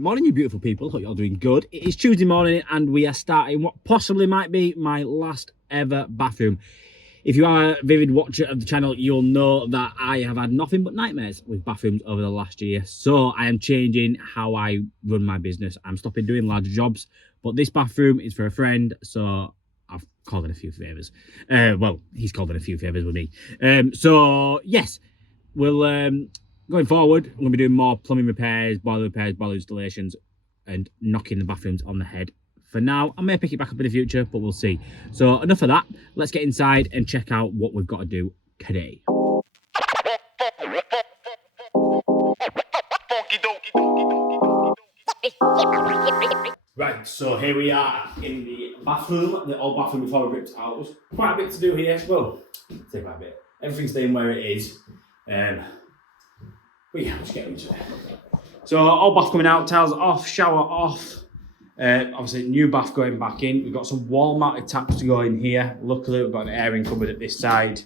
Morning, you beautiful people. Hope you're all doing good. It is Tuesday morning and we are starting what possibly might be my last ever bathroom. If you are a vivid watcher of the channel, you'll know that I have had nothing but nightmares with bathrooms over the last year. So I am changing how I run my business. I'm stopping doing larger jobs, but this bathroom is for a friend, so I've called in a few favours. Well, he's called in a few favours with me. So yes, we'll going forward, I'm going to be doing more plumbing repairs, boiler installations, and knocking the bathrooms on the head. For now, I may pick it back up in the future, but we'll see. So enough of that. Let's get inside and check out what we've got to do today. Right, so here we are in the bathroom, the old bathroom before we ripped out. There's quite a bit to do here. Well, take quite a bit. Everything's staying where it is. But yeah, let's get into it. So old bath coming out, tiles off, shower off. Obviously new bath going back in. We've got some wall mounted taps to go in here. Luckily we've got an airing cupboard at this side.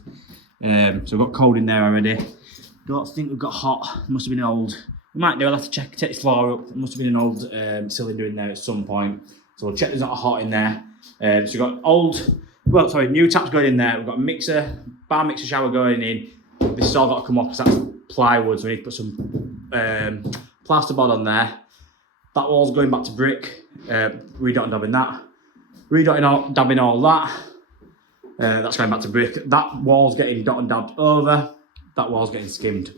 So we've got cold in there already. Don't think we've got hot. Must have been old. We might do, I'll have to check, take this floor up. There must have been an old cylinder in there at some point. So we'll check there's not a hot in there. So we've got new taps going in there. We've got a bar mixer shower going in. This has all got to come off because that's plywood, so we need to put some plasterboard on there. That wall's going back to brick, redot and dabbing that. Dabbing all that. That's going back to brick. That wall's getting dot and dabbed over. That wall's getting skimmed.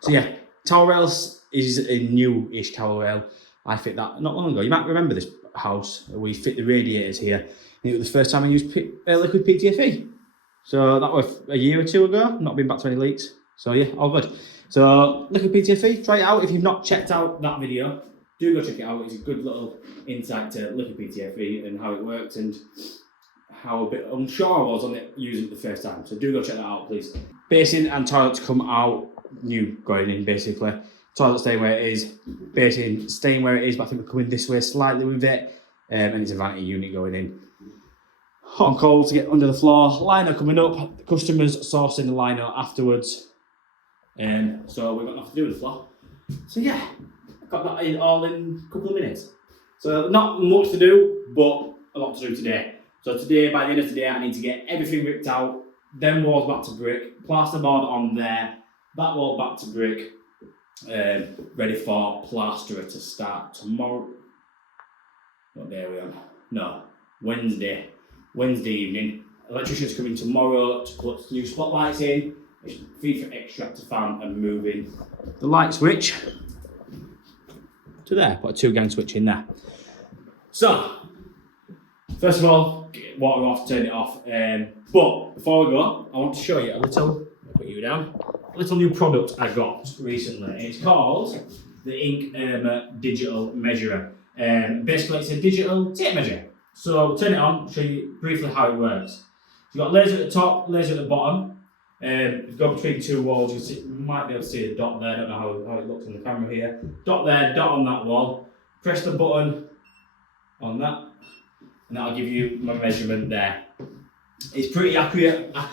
So yeah, tower rails is a new-ish tower rail. I fit that not long ago. You might remember this house. We fit the radiators here. It was the first time I used liquid PTFE. So that was a year or two ago. Not been back to any leaks. So yeah, all good. So liquid PTFE, try it out. If you've not checked out that video, do go check it out. It's a good little insight to liquid PTFE and how it works and how a bit unsure I was on it using it the first time. So do go check that out, please. Basin and toilets come out new going in basically. Toilet staying where it is, basin staying where it is, but I think we're coming this way slightly with it. And it's a vanity unit going in. Hot and cold to get under the floor. Lino coming up. The customers sourcing the lino afterwards. So we've got nothing to do with the floor. So yeah, I got that in all in a couple of minutes. So not much to do, but a lot to do today. So today, by the end of today, I need to get everything ripped out. Then walls back to brick. Plasterboard on there. That wall back to brick. Ready for plasterer to start tomorrow. What day are we on? No, Wednesday evening. Electrician's coming tomorrow to put new spotlights in. Feed for extractor fan and moving the light switch to there. Put a 2-gang switch in there. So, first of all, get water off, turn it off. But before we go, I want to show you a little new product I got recently. It's called the Inkerma digital measurer. Basically, it's a digital tape measure. So we'll turn it on, show you briefly how it works. You've got laser at the top, laser at the bottom. You go between two walls, you might be able to see the dot there, I don't know how it looks on the camera here. Dot there, dot on that wall. Press the button on that, and that'll give you my measurement there. It's pretty accurate. So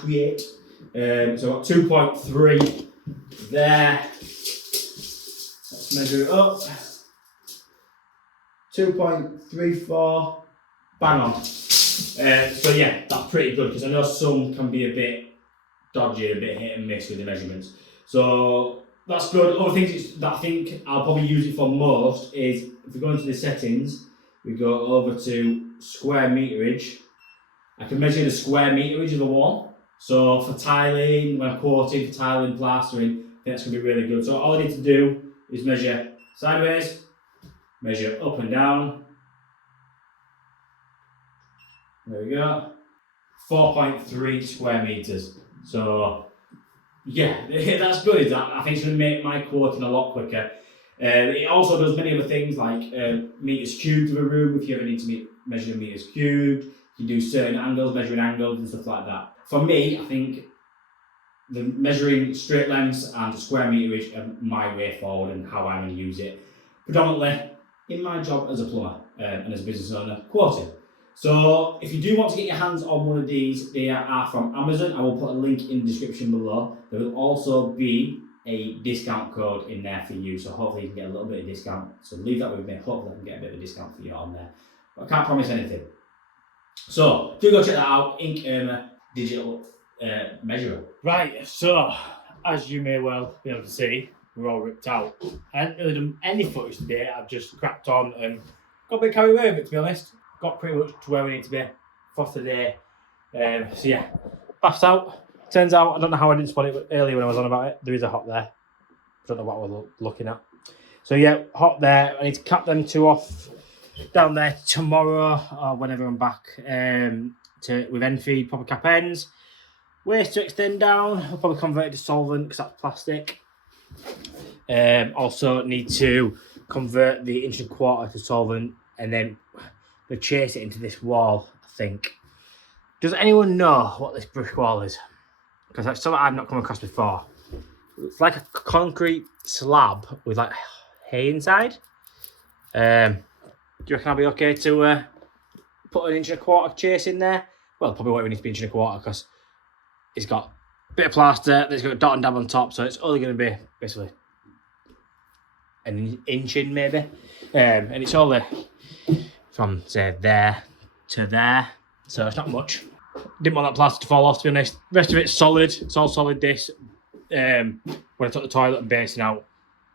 I've got 2.3 there. Let's measure it up. 2.34. Bang on. So yeah, that's pretty good because I know some can be a bit dodgy, a bit hit and miss with the measurements. So that's good. Other things that I think I'll probably use it for most is if we go into the settings, we go over to square meterage. I can measure the square meterage of the wall. So for tiling, when I'm quoting, for tiling, plastering, I think that's going to be really good. So all I need to do is measure sideways, measure up and down. There we go. 4.3 square meters. So yeah, that's good. I think it's going to make my quoting a lot quicker. It also does many other things like meters cubed of a room. If you ever need to measure meters cubed, you do certain angles, measuring angles and stuff like that. For me, I think the measuring straight lengths and square meterage are my way forward and how I'm going to use it. Predominantly in my job as a plumber and as a business owner, quoting. So if you do want to get your hands on one of these, they are from Amazon. I will put a link in the description below. There will also be a discount code in there for you, so hopefully you can get a little bit of discount. So leave that with me, hopefully I can get a bit of a discount for you on there. But I can't promise anything. So do go check that out, Inkerma digital measurer. Right, so as you may well be able to see, we're all ripped out. I haven't really done any footage today, I've just cracked on and got a bit carried away with it, to be honest. Got pretty much to where we need to be for today. So yeah, bath's out. Turns out, I don't know how I didn't spot it earlier when I was on about it. There is a hot there. I don't know what I was looking at. So yeah, hot there. I need to cap them two off down there tomorrow or whenever I'm back with end feed, proper cap ends. Waste to extend down. I'll probably convert it to solvent because that's plastic. Also need to convert the 1.25 to solvent and then we'll chase it into this wall, I think. Does anyone know what this brick wall is? Because that's something I've not come across before. It's like a concrete slab with like hay inside. Do you reckon I'll be okay to put an 1.25 chase in there? Well, probably won't even need to be 1.25 because it's got a bit of plaster, it's got a dot and dab on top, so it's only going to be basically an inch in maybe. And it's only from say there to there, so it's not much. Didn't want that plaster to fall off, to be honest. The rest of it's solid. It's all solid, this. When I took the toilet and basin out,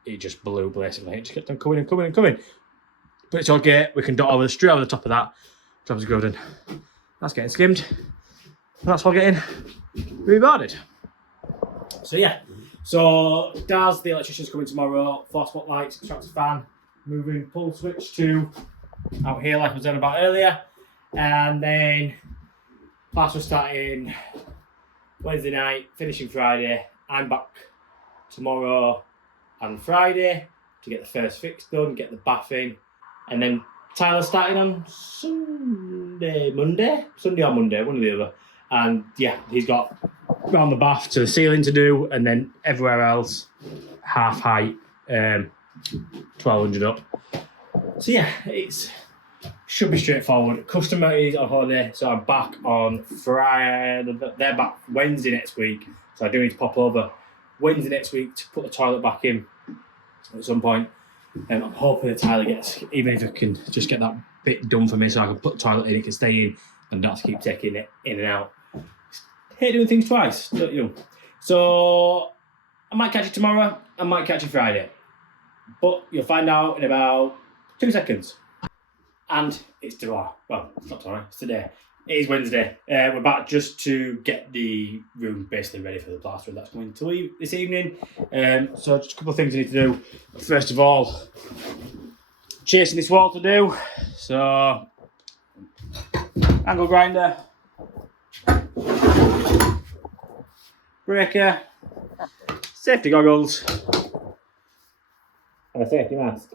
it just blew, basically. It just kept on coming and coming and coming. But it's okay. We can dot over straight over the top of that. Job's good. And that's getting skimmed. And that's all getting reboarded. So, yeah. So, Daz, the electrician's coming tomorrow. 4 spotlights, extractor fan, moving pull switch to out here, like I was on about earlier. And then plaster starting Wednesday night, finishing Friday. I'm back tomorrow and Friday to get the first fix done, get the bath in, and then Tyler's starting on Sunday or Monday, one or the other. And yeah, he's got round the bath to the ceiling to do, and then everywhere else half height, 1200 up. So yeah, it's should be straightforward. Customer is on holiday, so I'm back on Friday. They're back Wednesday next week, so I do need to pop over Wednesday next week to put the toilet back in at some point. I'm hoping that Tyler gets, even if I can just get that bit done for me so I can put the toilet in, it can stay in and not have to keep taking it in and out. Hate doing things twice, don't you? So I might catch you tomorrow, I might catch you Friday. But you'll find out in about 2 seconds. And it's tomorrow. Well, it's not tomorrow, it's today. It is Wednesday. We're back just to get the room basically ready for the plaster that's going to leave this evening. So just a couple of things I need to do. First of all, chasing this wall to do. So, angle grinder, breaker, safety goggles, and a safety mask.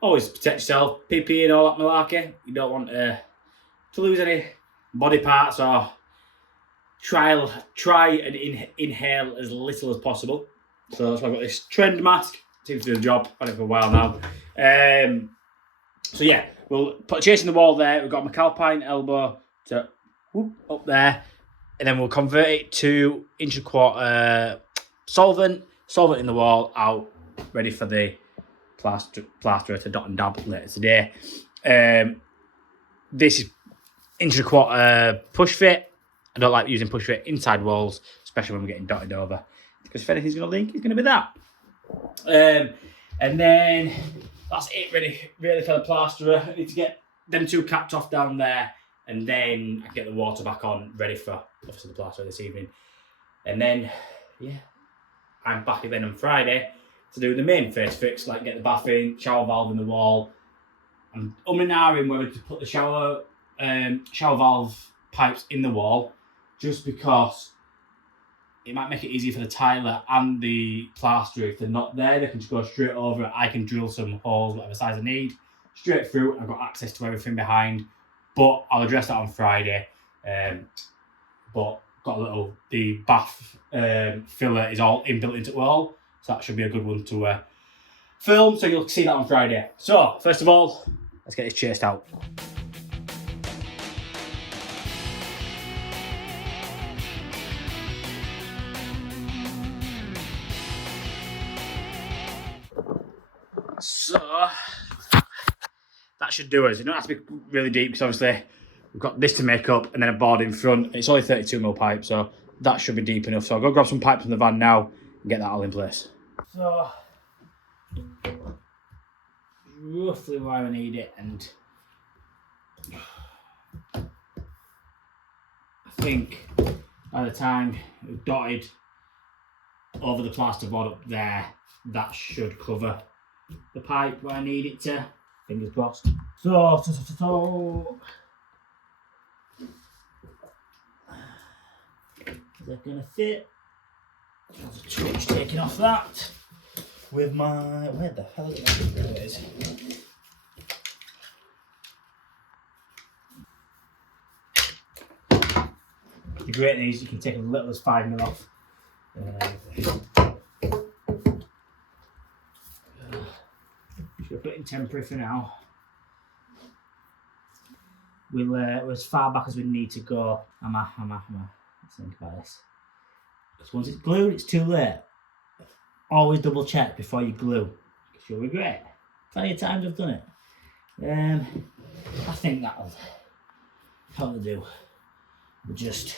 Always protect yourself, PPE and all that malarkey. You don't want to lose any body parts or try and inhale as little as possible. So that's why I've got this trend mask. Seems to do the job. I've had it for a while now. So yeah, we'll put a chase in the wall there. We've got a McAlpine elbow to up there. And then we'll convert it to 1.25 solvent in the wall, out, ready for the plaster to dot and dab later today. This is 1.25 push fit. I don't like using push fit inside walls, especially when we're getting dotted over, because if anything's going to leak, it's going to be that. And then that's it, ready for the plasterer. I need to get them two capped off down there, and then I can get the water back on, ready for obviously the plasterer this evening. And then yeah, I'm back again on Friday to do the main face fix, like get the bath in, shower valve in the wall. I'm and ahhing whether to put the shower valve pipes in the wall, just because it might make it easier for the tiler and the plasterer. If they're not there, they can just go straight over it. I can drill some holes, whatever size I need, straight through. I've got access to everything behind, but I'll address that on Friday. But got the bath filler is all inbuilt into the wall, so that should be a good one to film. So you'll see that on Friday. So first of all, let's get this chased out. So that should do us. It don't have to be really deep because obviously we've got this to make up and then a board in front. It's only 32mm pipe, so that should be deep enough. So I'll go grab some pipes from the van now and get that all in place. So roughly where I need it, and I think by the time we've dotted over the plasterboard up there, that should cover the pipe where I need it to. Fingers crossed. So is that gonna fit? There's a touch taking off that with my, where the hell is it? There it is. The great thing is you can take as little as 5mm off. Should put it in temporary for now. We're as far back as we need to go. Let's think about this. Because once it's glued, it's too late. Always double check before you glue, because you'll regret it. Plenty of times I've done it. I think that'll do. We'll just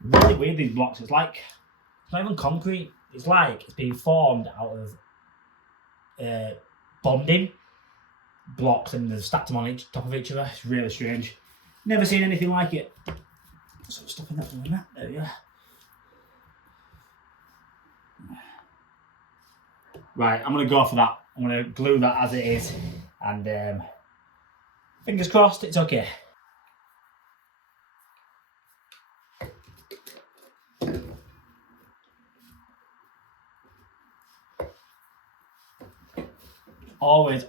really weird, these blocks. It's like, it's not even concrete. It's like it's being formed out of bonding blocks, and they've stacked them on top of each other. It's really strange. Never seen anything like it. So I'm stopping that from that. There we go. Right, I'm gonna go for that. I'm gonna glue that as it is, and fingers crossed it's okay.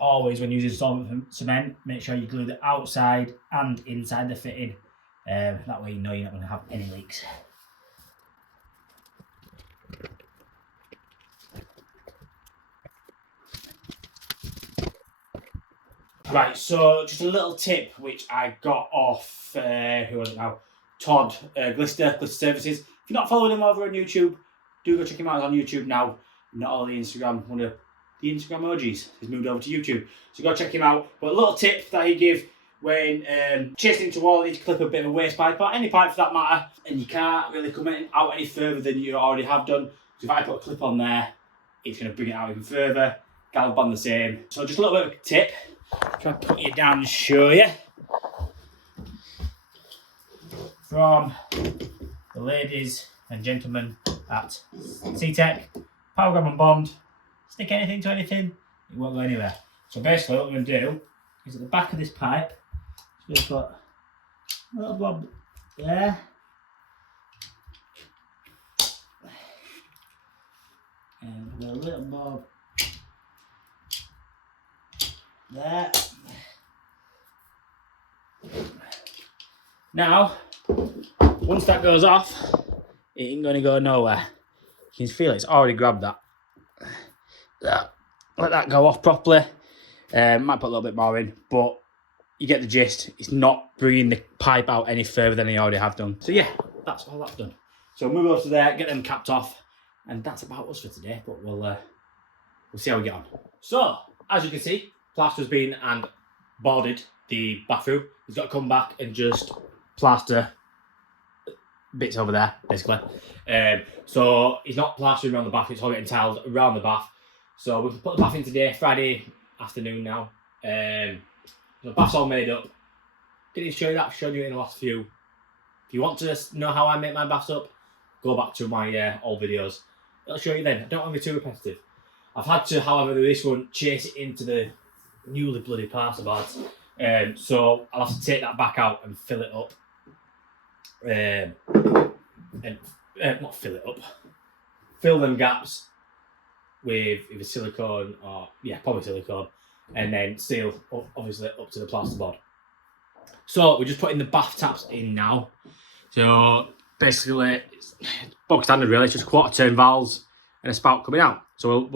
Always when using solvent cement, make sure you glue the outside and inside the fitting. That way you know you're not going to have any leaks. Right, so just a little tip which I got off, who was it now? Todd, Glister Services. If you're not following him over on YouTube, do go check him out on YouTube now. Not all the Instagram, one of the Instagram emojis. He's moved over to YouTube. So go check him out. But a little tip that he give when chasing into a wall, you need to clip a bit of a waste pipe, or any pipe for that matter, and you can't really come out any further than you already have done. So if I put a clip on there, it's going to bring it out even further. Galv bond the same. So just a little bit of a tip. Try to put it down and show you. From the ladies and gentlemen at C-Tech, power grab and bond. Stick anything to anything, it won't go anywhere. So basically what I'm going to do is at the back of this pipe, just going to put a little blob there. And a little blob there. Now, once that goes off, it ain't going to go nowhere. You can feel it's already grabbed that. Let that go off properly. Might put a little bit more in, but you get the gist. It's not bringing the pipe out any further than you already have done. So yeah, that's all that's done. So move over to there, get them capped off, and that's about us for today. But we'll see how we get on. So as you can see, plaster's been and boarded the bathroom. He's got to come back and just plaster bits over there, basically. So he's not plastering around the bath, it's all getting tiled around the bath. So we've put the bath in today, Friday afternoon now. The bath's all made up. Didn't show you that, I've shown you in the last few. If you want to know how I make my baths up, go back to my old videos. It'll show you then. I don't want to be too repetitive. I've had to, however, do this one, chase it into the newly bloody plasterboards. So I'll have to take that back out and fill it up. Not fill it up. Fill them gaps with either silicone or, probably silicone, and then seal, obviously, up to the plasterboard. So we're just putting the bath taps in now. So basically, it's bog standard really, it's just quarter turn valves and a spout coming out. So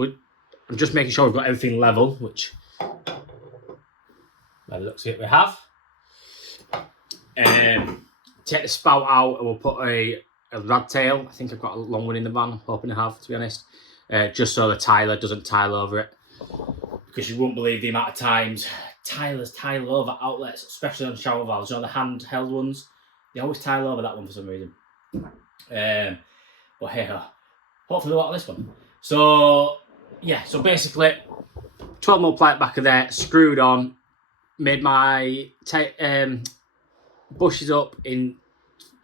I'm just making sure we've got everything level, which by the looks of it we have. Take the spout out and we'll put a rad tail. I think I've got a long one in the van, I'm hoping to have, to be honest. Just so the tiler doesn't tile over it. Because you won't believe the amount of times tilers tile over outlets, especially on shower valves. You know, the handheld ones, they always tile over that one for some reason. But hey, hopefully we'll out this one. So yeah, so basically 12mm pipe back of there, screwed on, made my bushes up in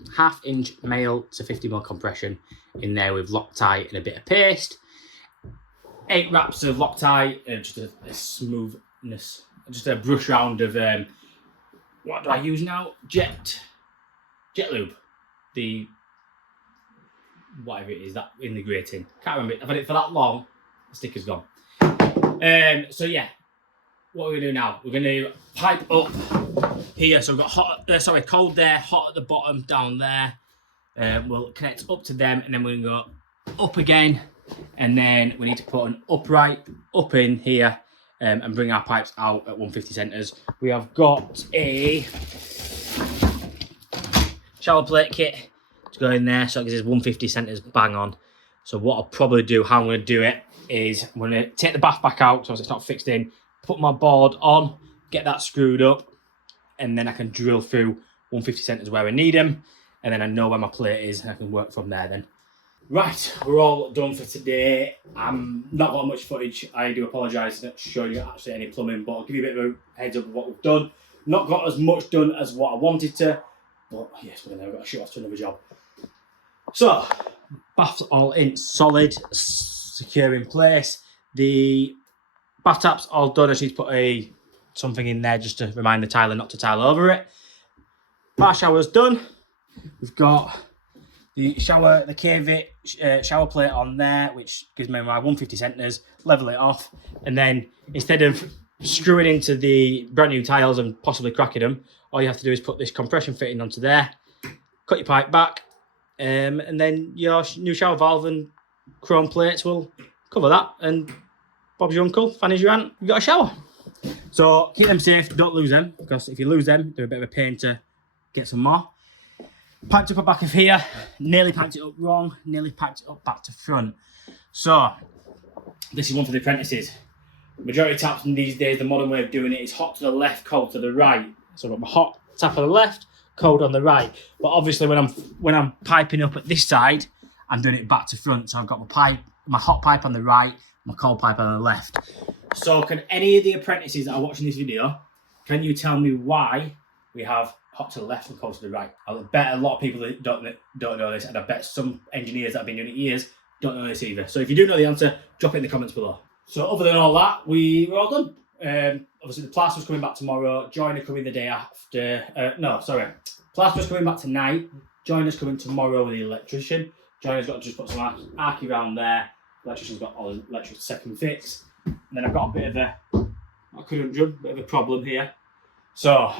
1/2 inch male to 50mm compression in there with Loctite and a bit of paste. 8 wraps of Loctite and just a smoothness, just a brush round of what do I use now? Jet lube, the whatever it is that in the grating. Can't remember. I've had it for that long. The sticker's gone. So yeah, what are we gonna do now? We're gonna pipe up here. So we've got cold there, hot at the bottom down there. We'll connect up to them, and then we're gonna go up again, and then we need to put an upright up in here and bring our pipes out at 150 centres. We have got a shower plate kit to go in there, so it gives us 150 centres bang on. So what I'll probably do, how I'm going to do it, is I'm going to take the bath back out so it's not fixed in, put my board on, get that screwed up, and then I can drill through 150 centres where I need them, and then I know where my plate is and I can work from there then. Right, we're all done for today. I'm not got much footage. I do apologise for not showing you actually any plumbing, but I'll give you a bit of a heads up of what we've done. Not got as much done as what I wanted to, but yes, we've got to shoot off to another job. So, bath's all in solid, secure in place. The bath tap's all done. I just need to put something in there just to remind the tiler not to tile over it. Bar shower's done. We've got the KV shower plate on there, which gives me my 150 centres, level it off, and then instead of screwing into the brand new tiles and possibly cracking them, all you have to do is put this compression fitting onto there, cut your pipe back, and then your new shower valve and chrome plates will cover that, and Bob's your uncle, Fanny's your aunt, you've got a shower. So keep them safe, don't lose them, because if you lose them, they're a bit of a pain to get some more. Piped up the back of here, nearly piped it up wrong, nearly piped it up back to front. So, this is one for the apprentices. Majority of taps in these days, the modern way of doing it is hot to the left, cold to the right. So I've got my hot tap on the left, cold on the right. But obviously when I'm piping up at this side, I'm doing it back to front. So I've got my hot pipe on the right, my cold pipe on the left. So can any of the apprentices that are watching this video, can you tell me why we have hot to the left and cold to the right? I bet a lot of people that don't know this, and I bet some engineers that have been doing it years don't know this either. So if you do know the answer, drop it in the comments below. So other than all that, we're all done. Obviously the plaster's coming back tomorrow, joiner coming the day after. Plaster's coming back tonight, joiner's coming tomorrow with the electrician. Joiner's got to just put some arc around there. Electrician's got all the electric second fix. And then I've got a bit of a conundrum, bit of a problem here. So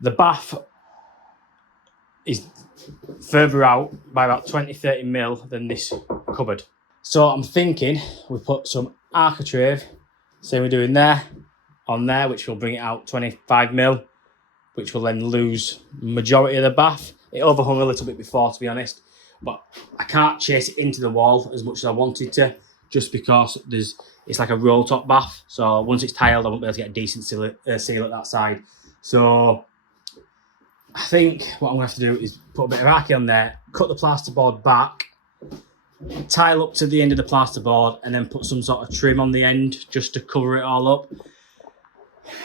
the bath is further out by about 20-30 mil than this cupboard. So I'm thinking we put some architrave, same we're doing there, on there, which will bring it out 25 mil, which will then lose majority of the bath. It overhung a little bit before, to be honest, but I can't chase it into the wall as much as I wanted to, just because it's like a roll top bath. So once it's tiled, I won't be able to get a decent seal at that side. So I think what I'm going to have to do is put a bit of archi on there, cut the plasterboard back, tile up to the end of the plasterboard, and then put some sort of trim on the end just to cover it all up.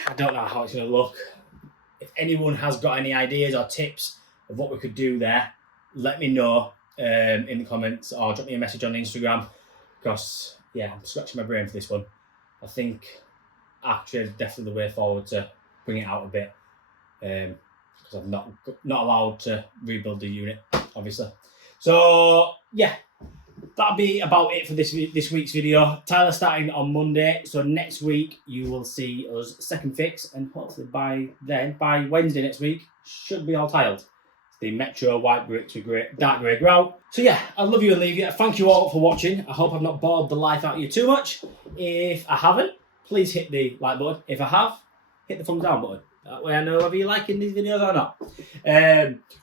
I don't know how it's going to look. If anyone has got any ideas or tips of what we could do there, let me know in the comments, or drop me a message on Instagram, because yeah, I'm scratching my brain for this one. I think architrave is definitely the way forward to bring it out a bit, because I'm not allowed to rebuild the unit, obviously. So yeah, that'll be about it for this week's video. Tyler's starting on Monday, so next week you will see us second fix, and hopefully by Wednesday next week, should be all tiled. The Metro white bricks with dark grey grout. So yeah, I love you and leave you. Thank you all for watching. I hope I've not bored the life out of you too much. If I haven't, please hit the like button. If I have, hit the thumbs down button. That way I know whether you're liking these videos or not.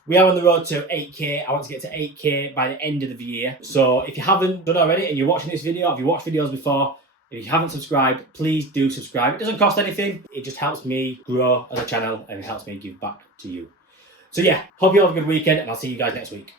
We are on the road to 8K. I want to get to 8K by the end of the year. So if you haven't done already and you're watching this video, if you watched videos before, if you haven't subscribed, please do subscribe. It doesn't cost anything. It just helps me grow as a channel and it helps me give back to you. So yeah, hope you all have a good weekend and I'll see you guys next week.